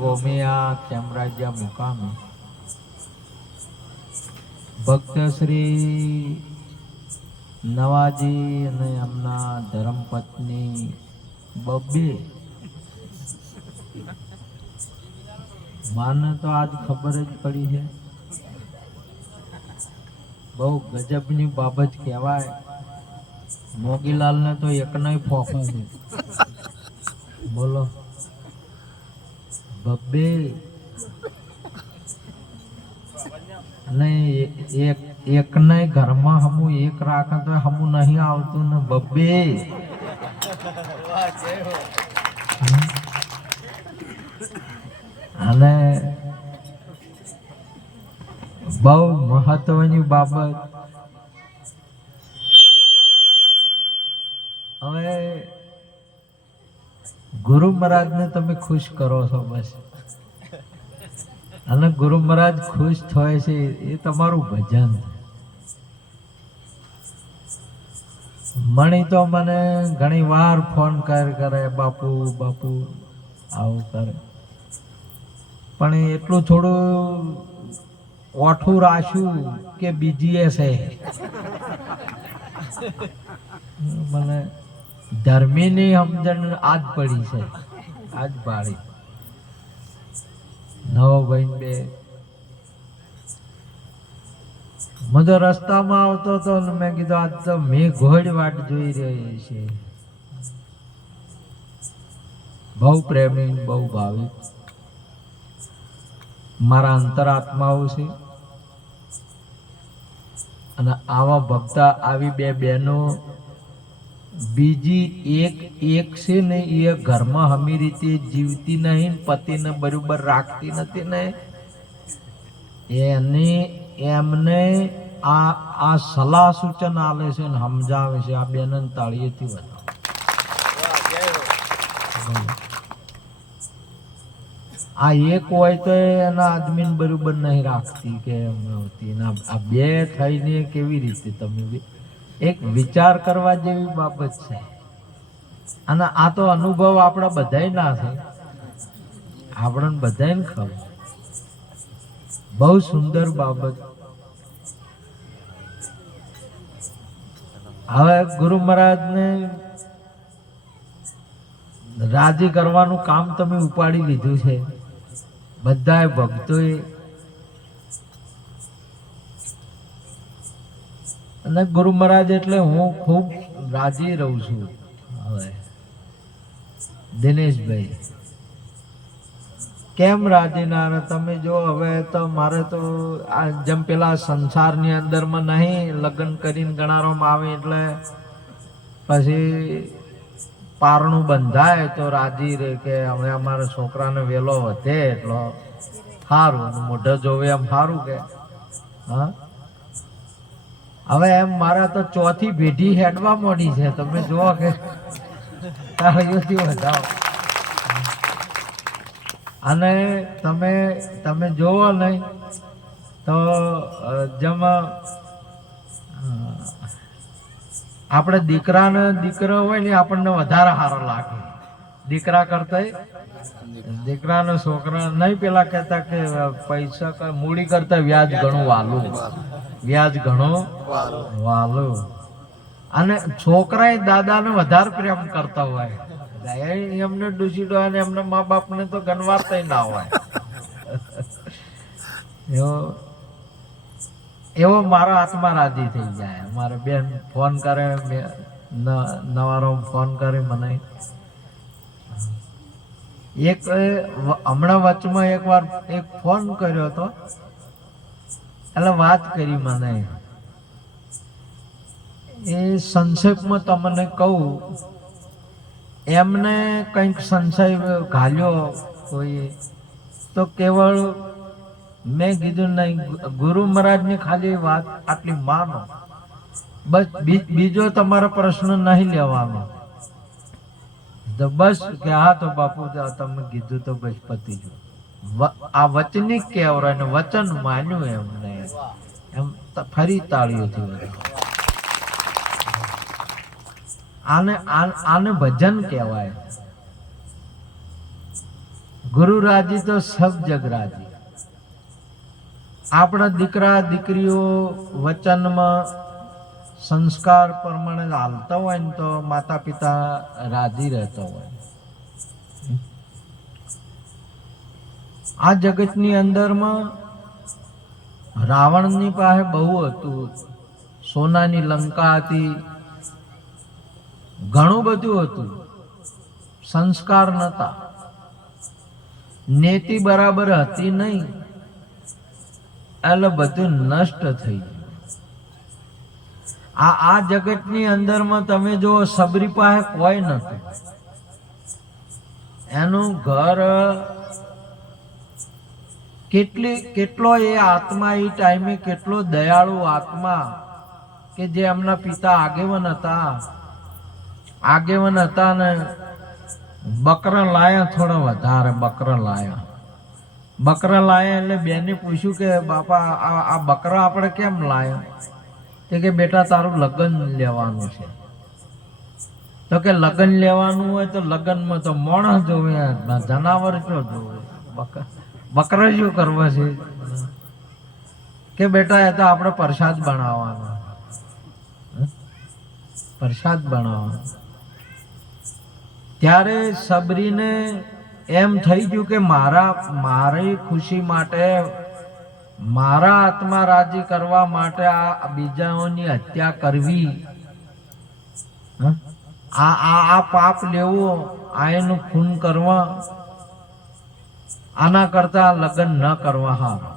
ભૂમિયા ખેમરાજ્યા મુકામે ભક્ત શ્રી નવાજી અને એમના ધર્મપત્ની બબ્બે માને તો આજ ખબર જ પડી છે. બહુ ગજબની બાબત કહેવાય. મોગીલાલને તો એકનાય ફોફા છે. બોલો બબ્બે અને એકનાય ઘરમાં હમું એક રાખે તો હમું નહીં આવતું ને બબ્બે અને બહુ મહત્વની બાબત. હવે ગુરુ મહારાજને તમે ખુશ કરો છો બસ, અને ગુરુ મહારાજ ખુશ થાય છે એ તમારું ભજન. મણી તો મને ઘણી વાર ફોન કરે બાપુ બાપુ આવું કરે, પણ એટલું થોડું ઓઠું રાખ્યું કે બીજી છે. મને ધર્મીની સમજણ આજ પડી છે, આજ પાડી. નવો ભાઈ બે હું તો રસ્તામાં આવતો હતો ને મેં કીધું આજ તો મેં ઘોડ વાટ જોઈ રહી છે. બહુ પ્રેમી બહુ ભાવિક મારા અંતરાત્માઓ છે. અને આવા ભક્તા આવી બે બહેનો બીજી એક છે ને એ ઘરમાં હમી રીતે જીવતી નહીં, પતિને બરોબર રાખતી નથી ને એમને આ સલાહ સૂચન આલે છે ને સમજાવે છે. આ બેન તાળીએથી વધાવો. આ એક હોય તો એના આદમીને બરોબર નહીં રાખતી કે એમ હોતી. આ બે થઈને કેવી રીતે તમે એક વિચાર કરવા જેવી બાબત છે. અને આ તો અનુભવ આપણા બધાય ના છે, આપણને બધાને ખબર. બહુ સુંદર બાબત. હવે ગુરુ મહારાજને રાજી કરવાનું કામ તમે ઉપાડી લીધું છે બધાય ભક્તોએ. અને ગુરુ મહારાજ એટલે હું ખૂબ રાજી રહું છું. હવે દિનેશભાઈ કેમ રાજી ના રહે તમે જો. હવે તો મારે તો આ જેમ પેલા સંસારની અંદરમાં નહીં લગ્ન કરીને ગણારવામાં આવે એટલે પછી પારણું બંધાય તો રાજી રહે કે હવે અમારા છોકરાને વેલો વધે એટલો સારું, મોઢો જોવે એમ સારું કે. હા હવે એમ મારા તો ચોથી પેઢી હેડવા મોડી છે. તમે જુઓ કે તાળીઓથી વધાવો. અને તમે જોવો નહીં તો જેમ આપણે દીકરાને દીકરો હોય ને આપણને વધારે સારો લાગે દીકરા કરતા. દીકરાનો છોકરા નહીં પેલા કહેતા કે પૈસા મૂડી કરતા વ્યાજ ઘણું વાલું, વ્યાજ ઘણું વાલું. અને છોકરા દાદાને વધારે પ્રેમ કરતા હોય. એમને ડૂસી ડો અને એમના મા બાપને તો ગણવારતા ના હોય. એવો મારા આત્મા રાજી થઈ જાય. મારે બેન ફોન કરે, નવારો ફોન કરે મને. એક હમણાં વચમાં એક વાર એક ફોન કર્યો હતો એટલે વાત કરી મને. એ સંક્ષેપમાં તમને કહું, એમને કંઈક સંશય ઘાલ્યો કોઈ તો કેવળ મેં કીધું નહીં, ગુરુ મહારાજની ખાલી વાત આટલી માનો બસ, બીજો તમારો પ્રશ્ન નહીં લેવાનો. તો બસ કે હા તો બાપુ તમે કીધું તો બસ પતી ગયું. આ વચનિક કહેવાય ને વચન માન્યું એમને એમ ફરી તાળીઓથી વધાવો. આને ભજન કહેવાય. ગુરુ રાજી તો સબ જગ રાજી. આપણા દીકરા દીકરીઓ વચનમાં સંસ્કાર પ્રમાણે હાલતા હોય ને તો માતા પિતા રાજી રહેતા હોય. આ જગતની અંદરમાં રાવણની પાસે બહુ હતું, સોનાની લંકા હતી, ઘણું બધું હતું, સંસ્કાર નતા, નીતિ બરાબર હતી નહીં, એટલે બધું નષ્ટ થઈ ગયું. આ જગતની અંદરમાં તમે જો સબરી પાસે કોઈ નતું, એનું ઘર કેટલો એ આત્મા એ ટાઈમે કેટલો દયાળુ આત્મા કે જે એમના પિતા આગેવન હતા ને બકરા લાયા, થોડા વધારે બકરા લાયા એટલે બેને પૂછ્યું કે બાપા આ બકરા આપણે કેમ લાયા? તે કે બેટા તારું લગ્ન લેવાનું છે. તો કે લગ્ન લેવાનું હોય તો લગ્નમાં તો માણસ જોવે, જનાવર શું જોવે? બકરા શું કરવા છે? કે બેટા એ તો આપણે પ્રસાદ બનાવવાનો. ત્યારે સબરીને એમ થઈ ગયું કે મારી ખુશી માટે, મારા આત્મા રાજી કરવા માટે આ બીજાઓની હત્યા કરવી, આ પાપ લેવું, આ એનું ખૂન કરવા, આના કરતા લગ્ન ન કરવા હારું.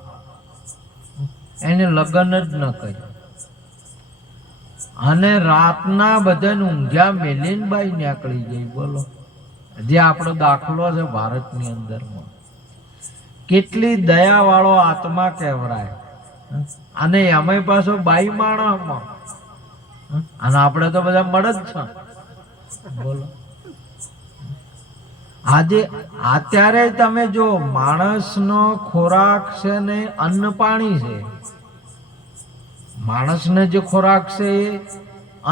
એને લગ્ન જ ન કર્યું અને રાતના બધાને ઊંઘ્યા મેલીન બાઈ નીકળી ગઈ. બોલો, જે આપણો દાખલો છે ભારતની અંદરમાં. કેટલી દયા વાળો આત્મા કહેવાય. અને અમે પાછો બાઈ માણસમાં, અને આપણે તો બધા મળે જ છે. બોલો, અત્યારે તમે જો માણસનો ખોરાક છે ને અન્ન પાણી છે. માણસને જે ખોરાક છે એ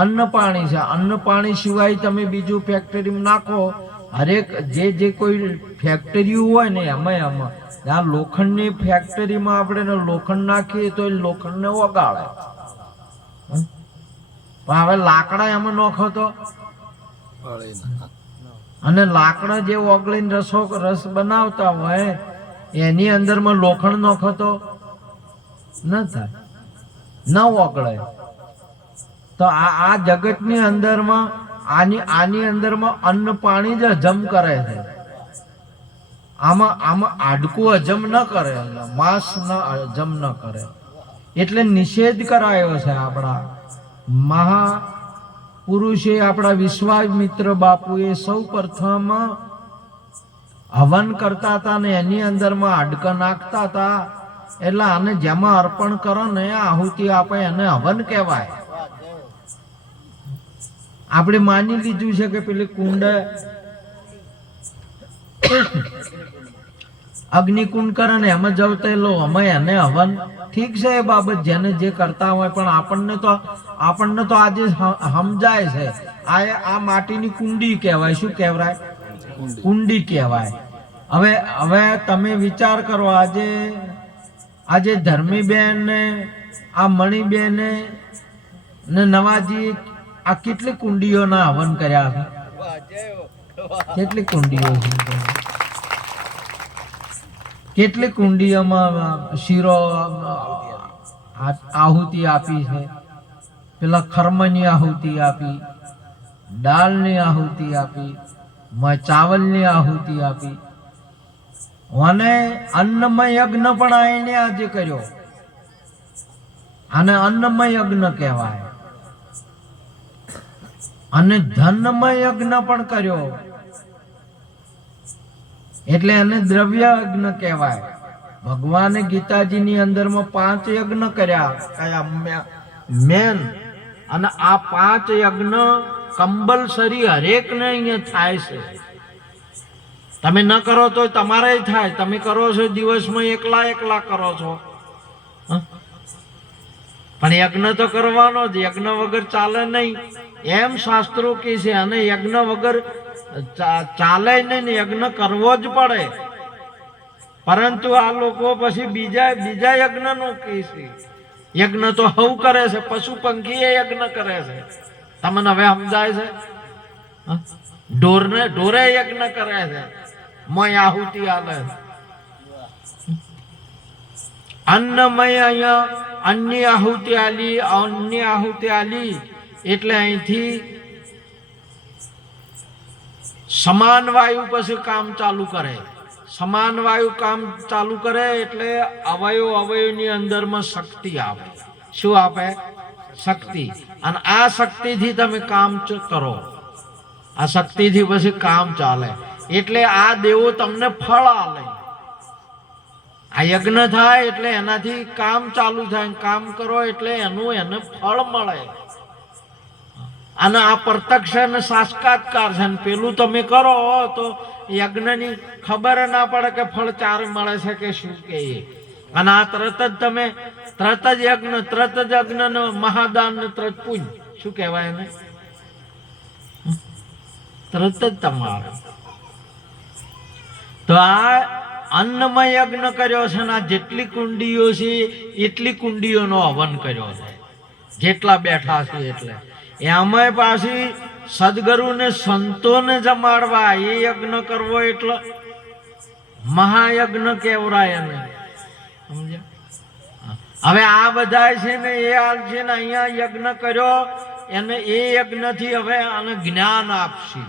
અન્ન પાણી છે. અન્ન પાણી સિવાય તમે બીજું ફેક્ટરીમાં નાખો, હરેક જે કોઈ ફેક્ટરી હોય ને એમાં આ લોખંડની ફેક્ટરીમાં આપણે લોખંડ નાખીએ તો એ લોખંડને ઓગાળે. પણ હવે લાકડા એમાં નાખો તો, અને લાકડા જે ઓગળીને રસ બનાવતા હોય એની અંદરમાં લોખંડ નાખો તો ન થાય, ન ઓગળે. તો આ જગતની અંદરમાં આની અંદરમાં અન્ન પાણી જ હજમ કરે છે. આમાં હાડકું હજમ ન કરે, માંસ હજમ ન કરે. એટલે નિષેધ કરાયો છે. આપણા મહાપુરુષે, આપણા વિશ્વામિત્ર બાપુએ સૌ પ્રથમ હવન કરતા હતા ને એની અંદરમાં હાડકા નાખતા હતા. એટલે આને જેમાં અર્પણ કરો ને આહુતિ આપે એને હવન કહેવાય. આપણે માની લીધું છે કે પેલી કુંડ અગ્નિકુંડ કરે ને એમાં જવતે લો અમે એને હવન. ઠીક છે એ બાબત જેને જે કરતા હોય, પણ આપણને તો આજે સમજાય છે આ માટીની કુંડી કહેવાય. શું કહેવાય? કુંડી કહેવાય. હવે તમે વિચાર કરો, આજે ધર્મીબેન ને આ મણીબેન ને નવાજી આ કેટલી કુંડીઓના હવન કર્યા છે? કેટલી કુંડીઓ છે? કેટલી કુંડીઓમાં શીરો આહુતિ આપી છે. પેલા ખર્મની આહુતિ આપી, દાળની આહુતિ આપી, ચાવલની આહુતિ આપી, અને અન્નમય યજ્ઞ પણ એને આજે કર્યો. આને અન્નમય યજ્ઞ કહેવાય. અને ધનમય યજ્ઞ પણ કર્યો, એટલે એને દ્રવ્ય યજ્ઞ કહેવાય. ભગવાને ગીતાજીની અંદરમાં 5 યજ્ઞ કર્યા મેન. અને આ 5 યજ્ઞ કમ્પલસરી હરેકને અહીંયા થાય છે. તમે ન કરો તો તમારે થાય. તમે કરો છો દિવસમાં એકલા કરો છો, પણ યજ્ઞ તો કરવાનો જ. યજ્ઞ વગર ચાલે નહીં એમ શાસ્ત્રો કહે છે. અને યજ્ઞ વગર ચાલે નહીં, યજ્ઞ કરવો જ પડે. પરંતુ આ લોકો પછી બીજા યજ્ઞ નો કહે છે. યજ્ઞ તો હવ કરે છે, પશુ પંખી એ યજ્ઞ કરે છે. તમને હવે સમજાય છે? ઢોરે યજ્ઞ કરે છે, મોય આહુતિ આલે. અન્નમય અહીંયા અન્ય આહુતિ આલી એટલે અહીંથી સમાન વાયુ પછી કામ ચાલુ કરે. સમાન વાયુ કામ ચાલુ કરે એટલે અવયવની અંદરમાં શક્તિ આવે. શું આપે? શક્તિ. અને આ શક્તિથી તમે કામ કરો. આ શક્તિથી પછી કામ ચાલે. એટલે આ દેવો તમને ફળ આલે. આ યજ્ઞ થાય એટલે એનાથી કામ ચાલુ થાય. કામ કરો એટલે એને ફળ મળે. અને આ પ્રત્યક્ષ અને સાક્ષાત્કાર છે. પેલું તમે કરો તો યજ્ઞની ખબર ના પડે કે ફળ ચાર મળે છે કે શું કે. અને આ તરત જ યજ્ઞ નો મહાદાન ને તરત પુણ્ય. શું કહેવાય એને? તરત જ તમારે. તો આ અન્નમય યજ્ઞ કર્યો છે ને આ જેટલી કુંડીઓ છે એટલી કુંડીઓનો હવન કર્યો છે. જેટલા બેઠા છે એટલે એમાંય પાછી સદગુરુને સંતોને જમાડવા એ યજ્ઞ કરવો એટલે મહાયજ્ઞ કેવરાય એને. સમજ્યા? હવે આ બધા છે ને એ હાલ છે ને અહીંયા યજ્ઞ કર્યો એને એ યજ્ઞથી હવે આને જ્ઞાન આપશે.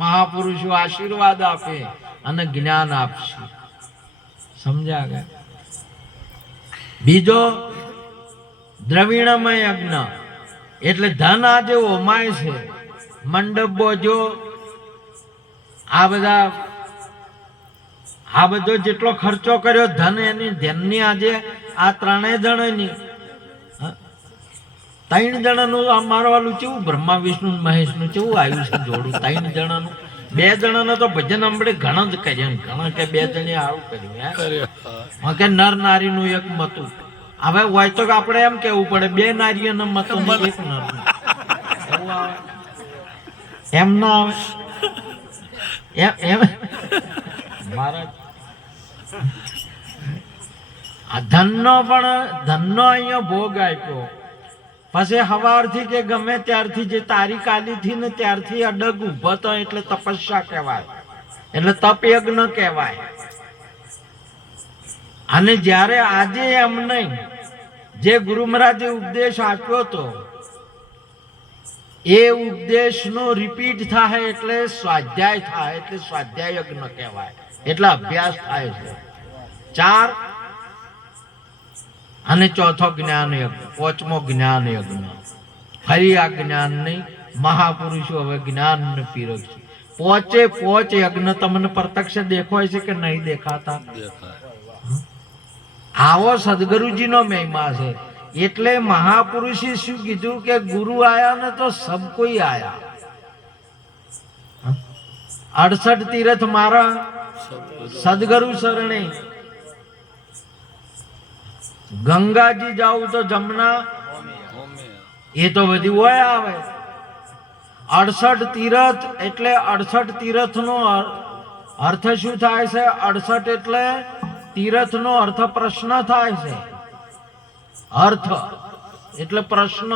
મહાપુરુષો આશીર્વાદ આપે અને જ્ઞાન આપશે. સમજ્યા ગયા? બીજો દ્રવિણમય યજ્ઞ એટલે ધન આજે હોમાય છે. મંડપો જો આ બધો જેટલો ખર્ચો કર્યો ધન એની ધનની આજે આ ત્રણેય જણની 3 જણાનું અમારું વાલું કેવું બ્રહ્મા વિષ્ણુ મહેશ નું કેવું આવ્યું છે જોડું. 3 જણાનું. 2 જણાનો તો ભજન આપણે ઘણા જ કર્યા. ઘણા કે 2 જણે આવું કર્યું કે નર નારી નું એક મતું. હવે હોય તો આપણે એમ કેવું પડે 2 નારીઓના મતો એક નર. એમ ના આવે. એમ મહારાજ આ ધનનો અહીંયા ભોગ આપ્યો. પછી સવારથી કે ગમે ત્યારથી જે તારીખ આલી થી ને ત્યારથી અડગ ઉભો તો એટલે તપસ્યા કહેવાય. એટલે તપ યજ્ઞ કહેવાય. અને જ્યારે આજે એમ નહીં જે ગુરુ મહારાજે ઉપદેશ આપ્યો તો એ ઉપદેશનો રિપીટ થાય એટલે સ્વાધ્યાય થાય. એટલે સ્વાધ્યાય યજ્ઞ કહેવાય. એટલે અભ્યાસ થાય છે. 4 અને ચોથો જ્ઞાન યજ્ઞ. 5મો જ્ઞાન યજ્ઞ. ફરી આ જ્ઞાન નહીં. મહાપુરુષો હવે જ્ઞાન ને પીરસશે. 5 યજ્ઞ તમને પ્રત્યક્ષ દેખાય છે કે નહીં દેખાતા? આવો સદગુરુજીનો મહિમા છે. એટલે મહાપુરુષે શું કીધું કે ગુરુ આયા ને તો સબ કોઈ આયા. 68 તીર્થ મારા સદગુરુ શરણે. ગંગાજી જાવ તો જમના એ તો બધી હોય આવે. 68 તીર્થ એટલે 68 તીર્થ નો અર્થ શું થાય છે? 68 એટલે તીર્થ નો અર્થ પ્રશ્ન થાય છે. અર્થ એટલે પ્રશ્ન.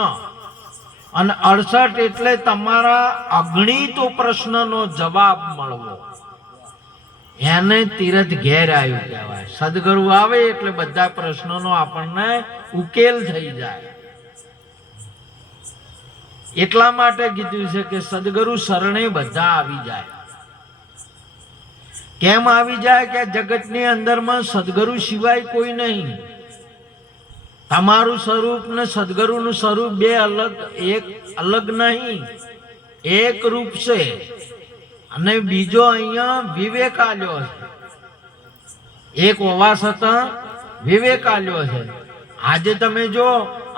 અને 68 એટલે તમારા અગણિત પ્રશ્નનો જવાબ મળવો. એને તીર્થ ઘેર આવ્યું કહેવાય. સદગુરુ આવે એટલે બધા પ્રશ્નોનો આપણને ઉકેલ થઈ જાય. એટલા માટે કીધું છે કે સદગુરુ શરણે બધા આવી જાય. કેમ આવી જાય? કે જગતની અંદરમાં સદગુરુ સિવાય કોઈ નહીં. તમારું સ્વરૂપ ને સદગુરુનું સ્વરૂપ બે અલગ નહીં, એક રૂપ છે. અને બીજો અહીંયા વિવેક આલ્યો છે. એક હોવા છતાં વિવેક આલ્યો છે. આજે તમે જો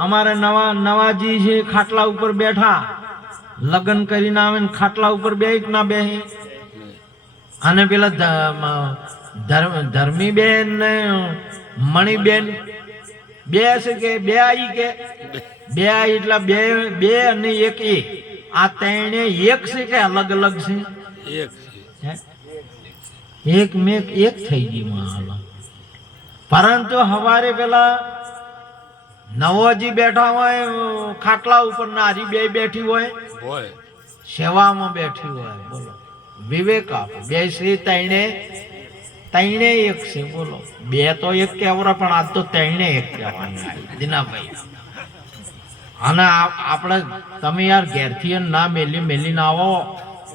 અમારા નવાજી છે ખાટલા ઉપર બેઠા, લગ્ન કરીને આવે ને ખાટલા ઉપર બે ના બે. અને પેલા ધર્મીબેન ને મણીબેન બે છે કે બે આઈ કે બે આઈ એટલે બે અને એક એક. આ ત્રણે એક છે કે અલગ અલગ છે? એક મેક એક થઈ ગઈ માં. પરંતુ હવારે પેલા નવોજી બેઠા હોય ખાટલા ઉપર, નારી બે બેઠી હોય સેવામાં બેઠી હોય. બોલો વિવેક આપો. બે શ્રી તૈણે એક છે. બોલો બે તો એક કહેવાય પણ આજ તો તૈણે એક કહેવાનું દિનાભાઈ. અને આપણે તમે યાર ઘેરથી ના મેલીને આવો,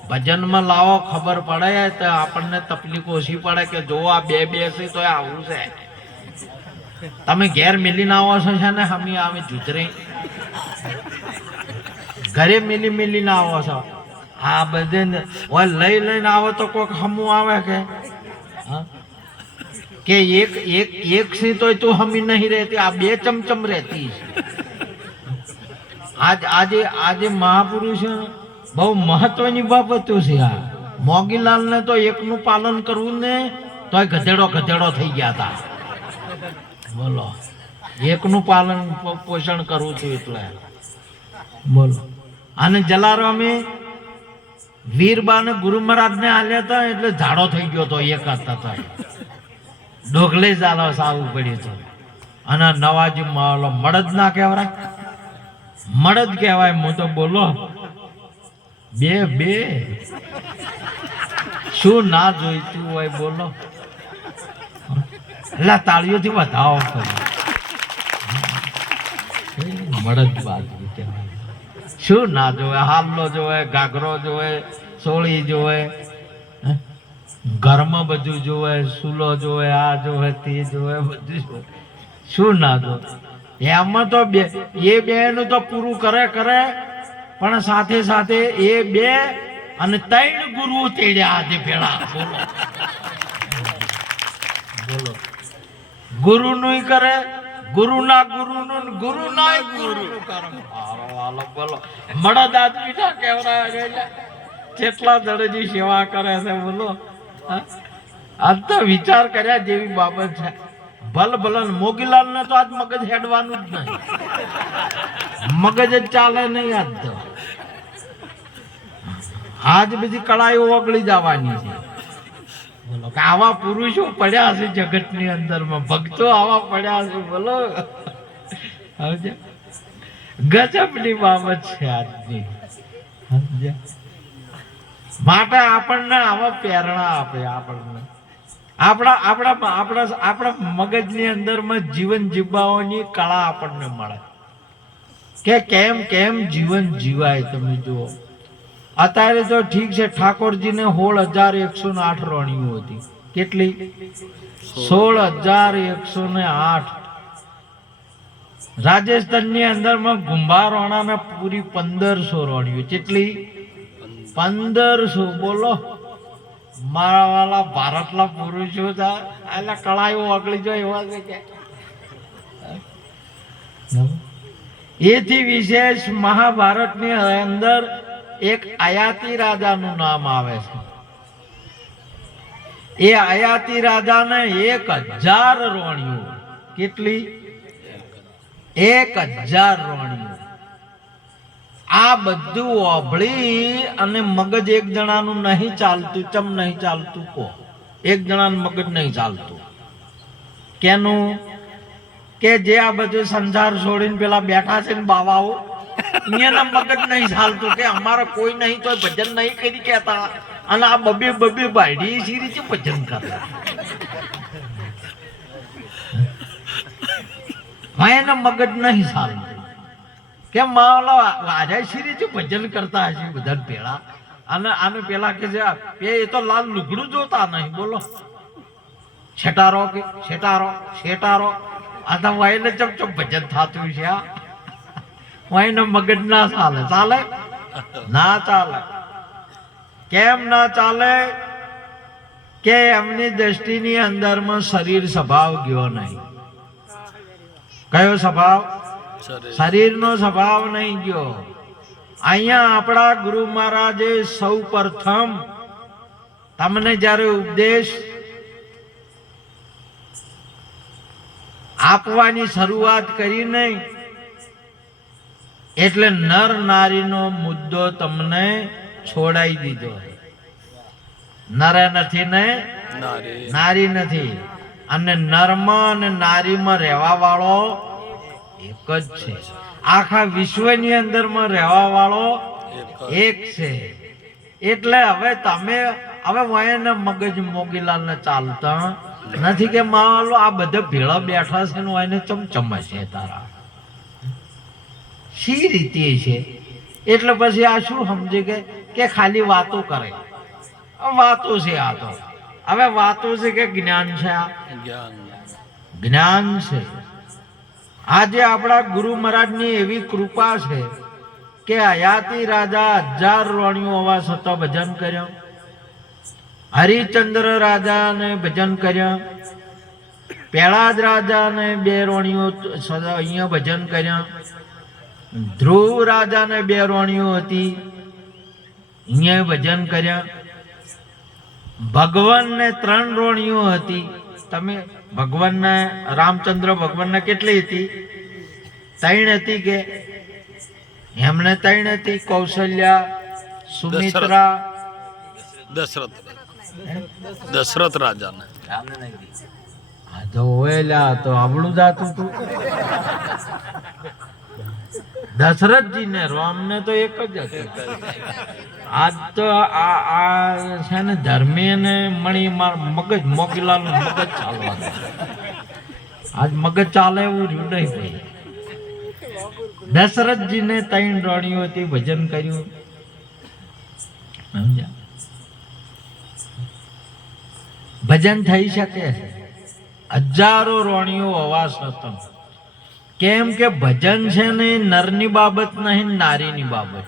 ભજનમાં લાવો, ખબર પડે તો આપણને તકલીફ ઓછી પડે કે જો આ બે છે તો આવું છે. તમે ઘેર મેલીને આવો છો છે ને, હમી આવે જુતરી ઘરે મેલીને આવો છો. આ બધે લઈને આવો તો કોઈક હમું આવે કે એક સી તો તું હમી નહીં રહેતી, આ બે ચમચમ રહેતી છે. આજે મહાપુરુષ બહુ મહત્વની બાબતો છે. આ મોગીલાલ ને તો એકનું પાલન કરવું ને તોય ગધેડો થઈ ગયા હતા. બોલો એકનું પાલન પોષણ કરવું છું એટલે. બોલો અને જલારામે વીરબા ને ગુરુ મહારાજ ને આલ્યા હતા એટલે ઝાડો થઈ ગયો હતો. એક હતા ડોગલે ચાલો સાવું પડ્યું હતું. અને નવાજી મળદ ના કહેવાય, મળદ કહેવાય. હું તો બોલો બે શું ના જોઈતું હોય બોલો. એટલે તાળીઓથી વધાવો મળદ બાજુ કહેવાય. શું ના જોવે? હાલો જોવે, ઘાઘરો જોવે, સોળી જોવે, ઘરમાં બધું જોવે, સુલો જોવે, આ જોવે, તે જોવે, બધું જોવે. શું ના જોવે? એમાં તો એ બે નું તો પૂરું કરે પણ સાથે સાથે એ બે અને 3 ગુરુઓ તેડ્યા આજે ભેળા. બોલો ગુરુ નું કરે, ગુરુના ગુરુનું બોલો. મળદ આદમી ના કેવડાય કેટલા દળની સેવા કરે છે. બોલો આજ તો વિચાર કર્યા જેવી બાબત છે. ભલ મોગીલાલ ને તો આજ મગજ હેડવાનું જ નહીં, મગજ જ ચાલે નહીં. આજ તો આજ બધી કળાઈઓ ઓગળી જવાની છે. બોલો કે આવા પુરુષો પડ્યા છે જગત ની અંદર માં, ભક્તો આવા પડ્યા છે. બોલો ગજબની બાબત છે આજની. માટે આપણને આવા પ્રેરણા આપે. આપણને આપણા મગજની અંદરમાં જીવન જીવવાની કળા આપણને મળે કે કેમ જીવન જીવાય. તમે જુઓ અત્યારે તો ઠીક છે, ઠાકોરજીને 16,108 રોણીઓ હતી. કેટલી? 16,108. રાજસ્થાનની અંદરમાં ગુંભા રોણાને પૂરી 1500 રોણીઓ. કેટલી? 1500. બોલો મારા વાલા ભારતના પુરુષો હતા એટલે કળાઈઓ ઓગળી જાય એવા છે કે એથી વિશેષ મહાભારતની અંદર એક આયાતી રાજાનું નામ આવે છે. એ આયાતી રાજાને 1000 રોણીઓ. કેટલી? 1000 રોણીઓ. આ બધું ઓભળી અને મગજ એક જણાનું નહીં ચાલતું. ચમ નહીં ચાલતું? કો એક જણાનું મગજ નહીં ચાલતું. કેનું? કે જે આ બધું સંસાર છોડીને પેલા બેઠા છે ને બાવાઓ, એના મગજ નહીં ચાલતું કે અમારે કોઈ નહીં તો ભજન નહીં કરી કેતા. અને આ બબે બાયડી સી રીતે ભજન કરે? એના મગજ નહીં ચાલતું. કેમ વાજા સી રીતે ભજન કરતા હશે બધા પેલા. અને આને પેલા કે એ તો લાલ લુગડું જોતા નહીં. બોલો છેટારો કે છેટારો આ તો વાઈને ચમ ભજન થતું છે. વાઈને મગજ ના ચાલે ના ચાલે. કેમ ના ચાલે? કે એમની દ્રષ્ટિની અંદરમાં શરીર સ્વભાવ ગયો નહીં. કયો સ્વભાવ? શરીરનો સ્વભાવ નહીં ગયો. અહીંયા આપણા ગુરુ મહારાજે સૌ પ્રથમ તમને જ્યારે ઉપદેશ આપવાની શરૂઆત કરી નહીં એટલે નર નારીનો મુદ્દો તમને છોડાઈ દીધો. નરે નથી ને નારી નથી. અને નરમાં અને નારીમાં રહેવા વાળો એક જ છે. આખા વિશ્વની અંદરમાં રહેવા વાળો એક છે. એટલે હવે તમે વયને મગજ મોગીલાલ ને ચાલતા નથી કે માલો આ બધા ભેળા બેઠા છે ને એને ચમચમ છે તારા શી રીતે છે. એટલે પછી આ શું સમજે કે ખાલી વાતો કરે. વાતો છે આ તો. હવે વાતો છે કે જ્ઞાન છે? આ જ્ઞાન છે. આજે આપણા ગુરુ મહારાજની એવી કૃપા છે કે હયાતી રાજા 1000 રોણીઓ હોવા છતાં ભજન કર્યા. હરિચંદ્ર રાજાને ભજન કર્યા. પેળાજ રાજાને 2 રોણીઓ અહીંયા ભજન કર્યા. ધ્રુવ રાજાને 2 રોણીઓ હતી, અહીંયા ભજન કર્યા. ભગવાનને 3 રોણીઓ હતી. તમે ભગવાનને રામચંદ્ર ભગવાનને કેટલી હતી? 3 હતી કે એમને 3 હતી. કૌશલ્યા, સુમિત્રા, દશરથ રાજાને. હા તો ઓએલા તો આવડું જાતું તું. દશરથજી ને રામને તો એક જ હતું. આજ તો આ છે ને ધર્મી ને મણી મગજ મોકીલાલ મગજ ચાલવા દે. આજ મગજ ચાલે એવું રહ્યું નહીં ભાઈ. દશરથજી ને 3 રોણીઓથી ભજન કર્યું. સમજ્યા? ભજન થઈ શકે. હજારો રોણીઓ હોવા છતાં. કેમ કે ભજન છે ને નરની બાબત નહીં, નારીની બાબત.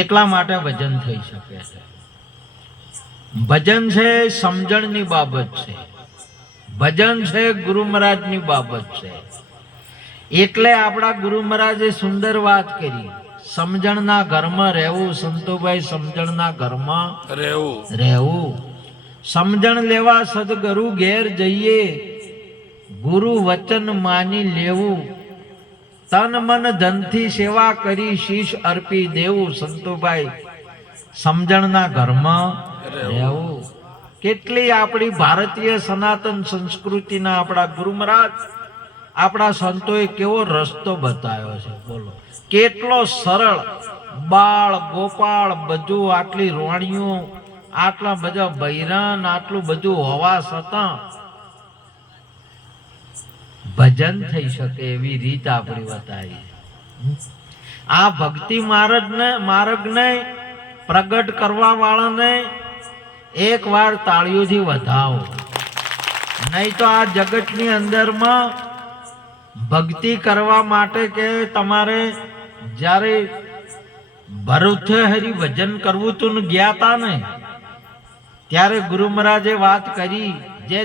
એટલા માટે ભજન થઈ શકે છે. ભજન છે સમજણની બાબત છે. ભજન છે ગુરુ મહારાજની બાબત છે. એટલે આપણા ગુરુ મહારાજે સુંદર વાત કરી. સમજણના ઘરમાં રહેવું. સંતોભાઈ, સમજણના ઘરમાં રહેવું. સમજણ લેવા સદગુરુ ઘેર જઈએ, ગુરુ વચન માની લેવું. તન મન ધનથી સેવા કરી શીશ અર્પી દેવું. સંતોભાઈ, સમજણના ઘરમાં રહેવું. કેટલી આપણી ભારતીય સનાતન સંસ્કૃતિના આપણા ગુરુ મહારાજ, આપણા સંતોએ કેવો રસ્તો બતાવ્યો છે. બોલો કેટલો સરળ. બાળ ગોપાળ બધું, આટલી રોણીઓ, આટલા બધા બૈરાન, આટલું બધું હોવા છતાં ભજન થઈ શકે એવી રીત આપણી બતાવી. આ ભક્તિ માર્ગને પ્રગટ કરવા વાળાને એક વાર તાળીઓથી વધાવો. નહીં તો આ જગતની અંદરમાં ભક્તિ કરવા માટે કે તમારે જ્યારે ભરૂચે હરી ભજન કરવું તું ગયા તા ને, ત્યારે ગુરુ મહારાજે વાત કરી,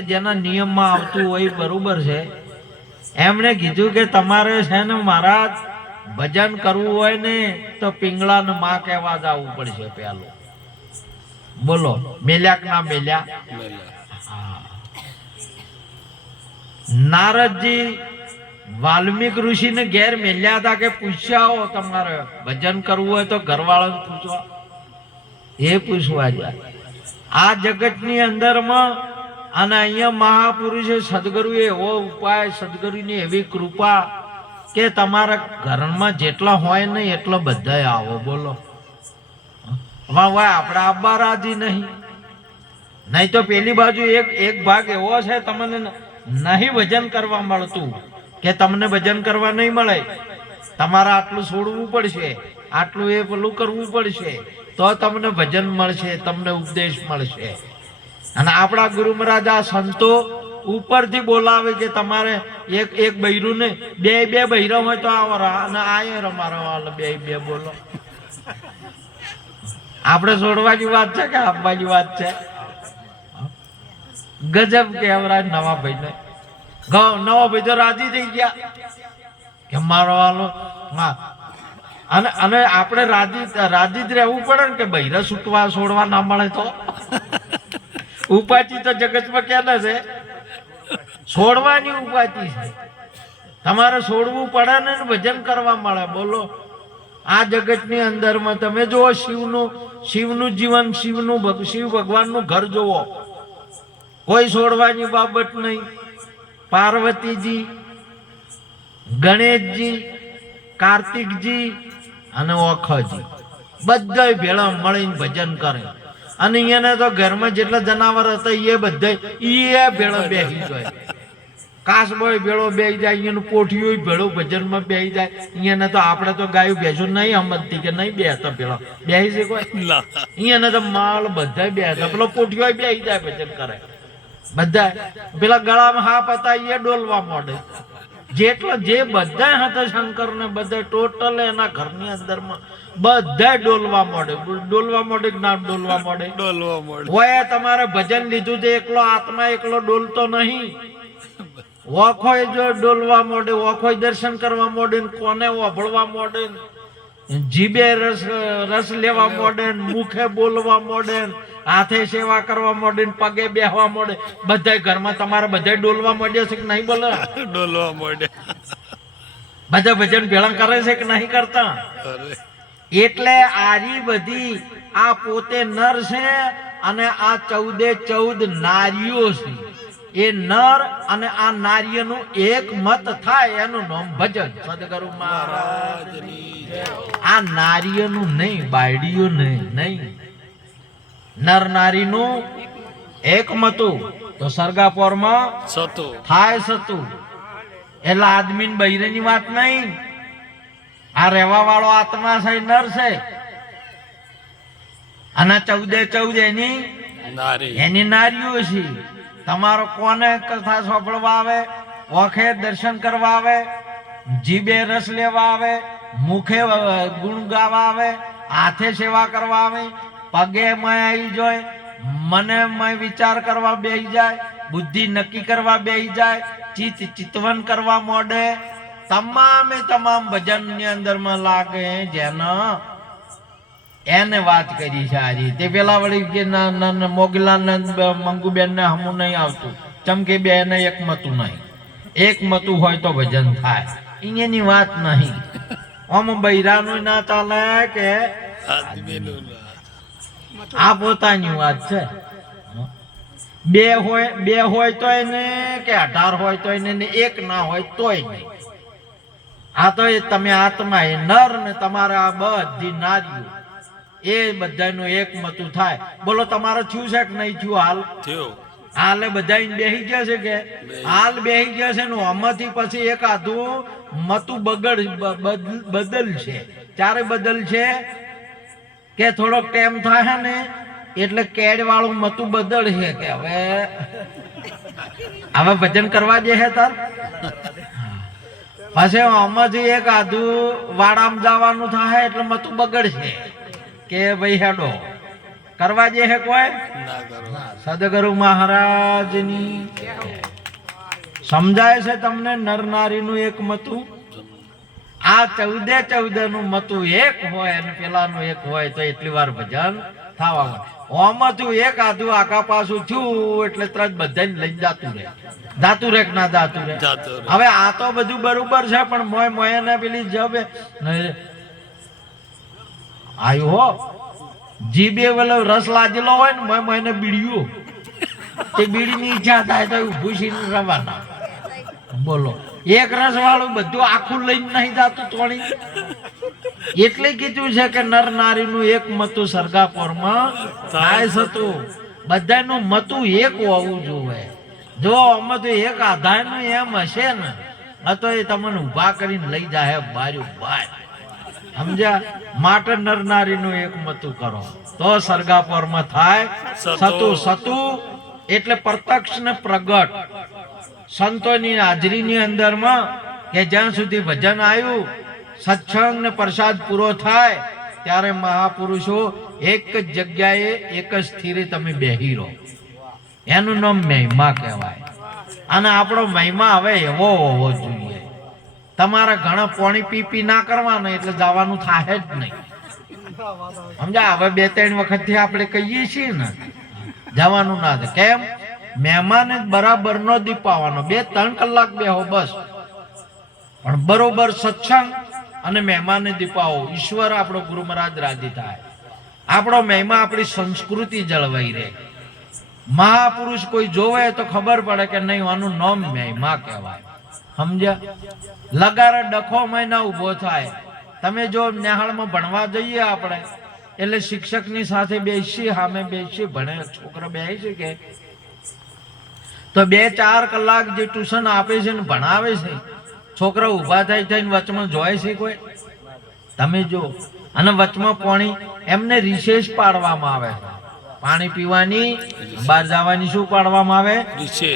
જેના નિયમમાં આવતું હોય બરોબર છે. એમણે કીધું કે તમારે છે ને મહારાજ ભજન કરવું હોય ને તો પિંગળાને માં કહેવા જવું પડશે પેલું. બોલો મેલ્યા કે ના મેલ્યા? નારદજી વાલ્મીક ઋષિ ને ઘેર મેલ્યા હતા કે પૂછ્યા તમારે ભજન કરવું હોય તો ઘરવાળાને પૂછવા. એ પૂછવા જાય. આ જગતની અંદરમાં અને અહીંયા મહાપુરુષે સદગુરુએ એવો ઉપાય, સદગુરુની એવી કૃપા કે તમારા ઘરમાં જેટલા હોય ને એટલા બધા આવો. બોલો આપણા આબા રાજી નહીં તો પેલી બાજુ એક ભાગ એવો છે તમને નહીં ભજન કરવા મળતું કે તમને ભજન કરવા નહીં મળે. તમારે આટલું છોડવું પડશે, આટલું એ પેલું કરવું પડશે તો તમને ભજન મળશે, તમને ઉપદેશ મળશે. અને આપણા ગુરુ મહારાજ આ સંતો ઉપરથી બોલાવે કે તમારે એક બૈરું ને બે બૈરા હોય તો રમારો બે બોલો. આપણે છોડવાની વાત છે કે આપવાની વાત છે? ગજબ કેવરાજ નવા ભાઈ ને. નવા ભાઈ તો રાજી થઈ ગયા કે મારો વાલો. હા, અને આપણે રાજી જ રહેવું પડે ને કે બૈરા છૂટવા છોડવા ના મળે તો. ઉપાધિ તો જગતમાં ક્યાં છે? છોડવાની ઉપાધિ છે. તમારે છોડવું પડે ને ભજન કરવા મળે. બોલો આ જગતની અંદરમાં તમે જુઓ શિવનું જીવન, શિવ ભગવાનનું ઘર જુઓ, કોઈ છોડવાની બાબત નહીં. પાર્વતીજી, ગણેશજી, કાર્તિકજી અને ઓખજી બધા ભેળા મળીને ભજન કરે. અને અહીંયા તો ઘરમાં જેટલા જનાવર હતા એ બધા ભેળો બેસી જાય. કાસબોય ભેળો બેસી જાય, અહીંયાનું પોઠિયું ભેળો ભજનમાં બેસી જાય. અહીંયા તો આપણે તો ગાયું ભેંસું નહીં સમજતી કે નહીં બેસતા ભેળો બેસી છે કોઈ. અહીંયા તો માલ બધા બેસતા, પેલો પોઠિયો બેસી જાય ભજન કરે. બધા પેલા ગળામાં હાથ હતા એ ડોલવા માંડે. જેટલો જે બધા હતા શંકર ને બધા ટોટલ એના ઘરની અંદરમાં બધા ડોલવા માંડે. ડોલવા માંડે કે ના ડોલવા માંડે? હોય તમારે ભજન લીધું છે, એકલો આત્મા એકલો ડોલતો નહીં. ઓખોય જો ડોલવા માંડે, ઓખોય દર્શન કરવા માંડે, કોને વાભળવા માંડે, જીભે રસ લેવા માંડે, મુખે બોલવા માંડે, હાથે સેવા કરવા માંડે, પગે બેહવા માંડે. બધા ઘરમાં તમારે બધા ડોલવા માંડ્યા છે કે નહીં? બોલો, ડોલવા માંડે. બધા ભજન ભેળા કરે છે કે નહીં કરતા? એટલે આરી બધી આ પોતે નર છે અને આ 14 નારીઓ છે. એ નર અને આ નારીઓનું એક મત થાય એનું નામ ભજન. સદગુરુ મહારાજની જય. આ નારીઓનું નહીં, બાયડીઓ નહીં, નર નારીનું એક મતું. તો સરગાપોરમાં થાય સતું. એટલે આદમી બૈરેની વાત નહીં. આ રહેવા વાળો આત્મા છે, નર છે. અને 14 એની નારીઓ છે. તમારો કોને કથા સાંભળવા આવે, ઓખે દર્શન કરવા આવે, જીભે રસ લેવા આવે, મુખે ગુણ ગાવા આવે, હાથે સેવા કરવા આવે, પગે મય આવી જાય, મને મય વિચાર કરવા બેસી જાય, બુદ્ધિ નક્કી કરવા બેસી જાય, ચિતવન કરવા માંડે. તમામ ભજન ની અંદર માં લાગે જેના એને વાત કરી છે આજે. તે પેલા વળી કે મોગલા મંગુબેન ને હમું નહીં આવતું, ચમકે બે ને એક મતું નહીં. એક મતું હોય તો ભજન થાય, અહીંયાની વાત નહીં. આમ બૈરાનું ના ચાલે કે આ પોતાની વાત છે. બે હોય તો એને કે 18 હોય તો એને, એક ના હોય તોય નહીં. આ તો તમે આત્મા એ નર ને તમારે આ બધી નારીઓ એ બધાનું એક મતું થાય. બોલો તમારે થયું છે કે નહીં થયું? હાલ બધા બેસી ગયા છે કે હાલ બેસી ગયા છે ને આમાંથી પછી એક આધું મતું બદલ છે. ત્યારે બદલ છે કે થોડોક ટાઈમ થાય ને એટલે કેડ વાળું મતું બદલ છે કે હવે ભજન કરવા દે છે. તાર પછી આમાંથી એક આધું વાડામાં જવાનું થાય એટલે મતું બગડશે કે ભાઈ હેડો કરવા દે છે કોઈ? સદગુરુ મહારાજની સમજાય છે તમને નર નારીનું એક મતું? આ 14 નું મતું એક હોય અને પેલાનું એક હોય તો એટલી વાર ભજન થવા. ઓમાંથી એક આધું આખા પાછું થયું એટલે તરત બધાને લઈને જાતું રહે કે ના જાતું રહે? હવે આ તો બધું બરોબર છે પણ મોય ને પેલી જબ આયુ હો જીભે પેલો રસ લાજેલો હોય ને મોય ને બીડીયું, તે બીડીની ઈચ્છા થાય તો ભૂસીને રવાના. બોલો, એક રસ વાળું બધું આખું લઈને નહીં જાતું તોડી. એટલે કીધું છે કે નર નારીનું એક મતું સરગાપોરમાં થાય હતું. બધાનું મતું એક હોવું જોઈએ. જો આમાં તો એક આધારનું એમ હશે ને તો એ તમને ઉભા કરીને લઈ જાય બાર્યું બાર. સમજ્યા? માટે નર નારીનું એક મતું કરો તો સરગાપોરમાં થાય સતું. એટલે પ્રત્યક્ષ ને પ્રગટ સંતોની હાજરીની અંદરમાં કે જ્યાં સુધી ભજન આવ્યું, સત્સંગ ને પ્રસાદ પૂરો થાય ત્યારે મહાપુરુષો એક જ જગ્યાએ એક જ સ્થિરે તમે બેહી રહો. એનું નામ મહિમા કહેવાય. અને આપણો મહિમા હવે એવો હોવો જોઈએ. તમારે ઘણા પાણી પી ના કરવાના એટલે જવાનું થાય જ નહીં. સમજા? હવે 2-3 વખત થી આપણે કહીએ છીએ ને જવાનું ના થાય. કેમ? મહેમાન બરાબર નો દીપાવાનો. 2-3 કલાક બેહો બસ, પણ બરોબર સત્સંગ અને મહેમાને દીપાવો. ઈશ્વર આપણો ગુરુ મહારાજ રાજી થાય. આપણો મહિમા આપણી સંસ્કૃતિ જળવાઈ રહે. મહાપુરુષ કોઈ જોવે તો ખબર પડે કે નહીં, આનું નામ મહિમા કહેવાય. સમજ્યા? લગારે ડખો મહિના ઉભો થાય. તમે જો નેહાળમાં ભણવા જઈએ આપણે, એટલે શિક્ષકની સાથે બેસી, સામે બેસી ભણે છોકરા બેસે કે તો 2-4 કલાક જે ટ્યુશન આપે છે ને ભણાવે છે, છોકરા ઊભા થઈને વચમાં જોય છે કોઈ? તમે જો. અને વચમાં પાણી એમને રિસેસ પાડવામાં આવે. પાણી પીવાની, બહાર જવાની શું પાડવામાં આવે?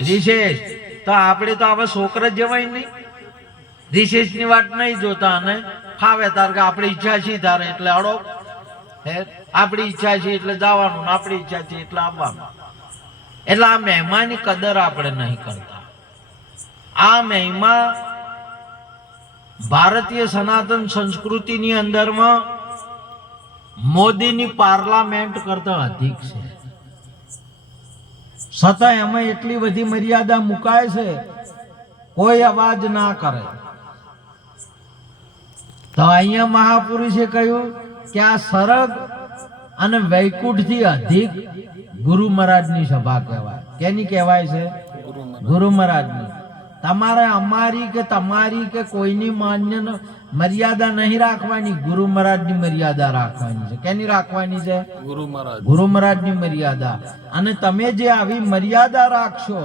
રિસેસ. તો આપણે તો આવા છોકરા જેવાય નહીં. રિસેસ ની વાત નહીં જોતા, અને ફાવે તાર કે આપણી ઈચ્છા છે તારે એટલે અડો, આપણી ઈચ્છા છે એટલે જવાનું, આપણી ઈચ્છા છે એટલે આવવાનું. એટલે આ મહેમાની કદર આપણે નહીં કરતા. આ મહિમા ભારતીય સનાતન સંસ્કૃતિની અંદરમાં મોદીની પાર્લામેન્ટ કરતા અધિક છે. છતાં એમાં એટલી બધી મર્યાદા મુકાય છે, કોઈ અવાજ ના કરે. તો અહીંયા મહાપુરુષે કહ્યું કે આ સરગ અને વૈકુંઠ થી અધિક ગુરુ મહારાજની સભા કહેવાય. કેની કહેવાય છે? ગુરુ મહારાજની. તમારે અમારી કે તમારી કે કોઈની માન્ય મર્યાદા નહીં રાખવાની, ગુરુ મહારાજની મર્યાદા રાખવાની છે. કેની રાખવાની છે? ગુરુ મહારાજની મર્યાદા. અને તમે જે આવી મર્યાદા રાખશો